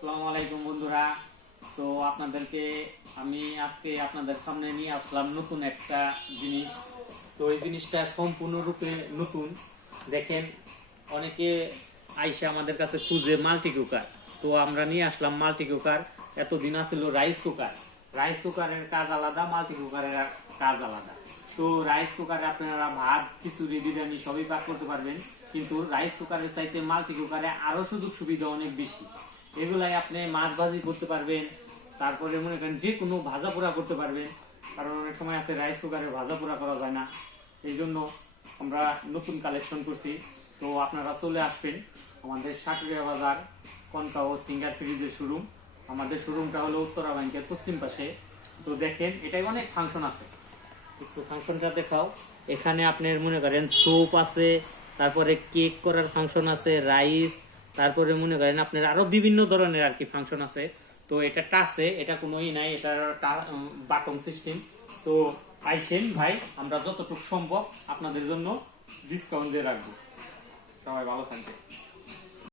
আসসালামু আলাইকুম বন্ধুরা। তো আপনাদেরকে আমি আজকে আপনাদের সামনে নিয়ে আসলাম নতুন একটা জিনিস। তো এই জিনিসটা সম্পূর্ণরূপে নতুন। দেখেন, অনেকে আইসা আমাদের কাছে খুঁজে মাল্টি কুকার, তো আমরা নিয়ে আসলাম মাল্টি কুকার। এতদিন আসছিল রাইস কুকার। রাইস কুকারের কাজ আলাদা, মাল্টি কুকারের কাজ আলাদা। তো রাইস কুকারে আপনারা ভাত, খিচুড়ি, বিরিয়ানি সবই পাক করতে পারবেন, কিন্তু রাইস কুকারের চাইতে মাল্টি কুকারে আরো সুযোগ সুবিধা অনেক বেশি। এগুলাই আপনি মাছ ভাজি করতে পারবেন, তারপরে মনে করেন যে কোনো ভাজা পোড়া করতে পারবেন। কারণ অনেক সময় আছে রাইস কুকারে ভাজা পোড়া করা যায় না, এই জন্য আমরা নতুন কালেকশন করছি। তো আপনারা চলে আসবেন আমাদের সাটুরিয়া বাজার কনকাও সিঙ্গার ফ্রিজের শোরুম। আমাদের শোরুমটা হলো উত্তরা ব্যাংকের পশ্চিম পাশে। তো দেখেন, এটাই অনেক ফাংশন আছে, একটু ফাংশনটা দেখাও। এখানে আপনার মনে করেন স্যুপ আছে, তারপরে কেক করার ফাংশন আছে, রাইস, তারপরে মনে করেন আপনার আরো বিভিন্ন ধরনের আর কি ফাংশন আছে। তো এটা টাচে, এটা কোনোই নাই, এটা বাটন সিস্টেম। তো আইসেন ভাই, আমরা যতটুকু সম্ভব আপনাদের জন্য ডিসকাউন্ট দিয়ে রাখবো। সবাই ভালো থাকবে।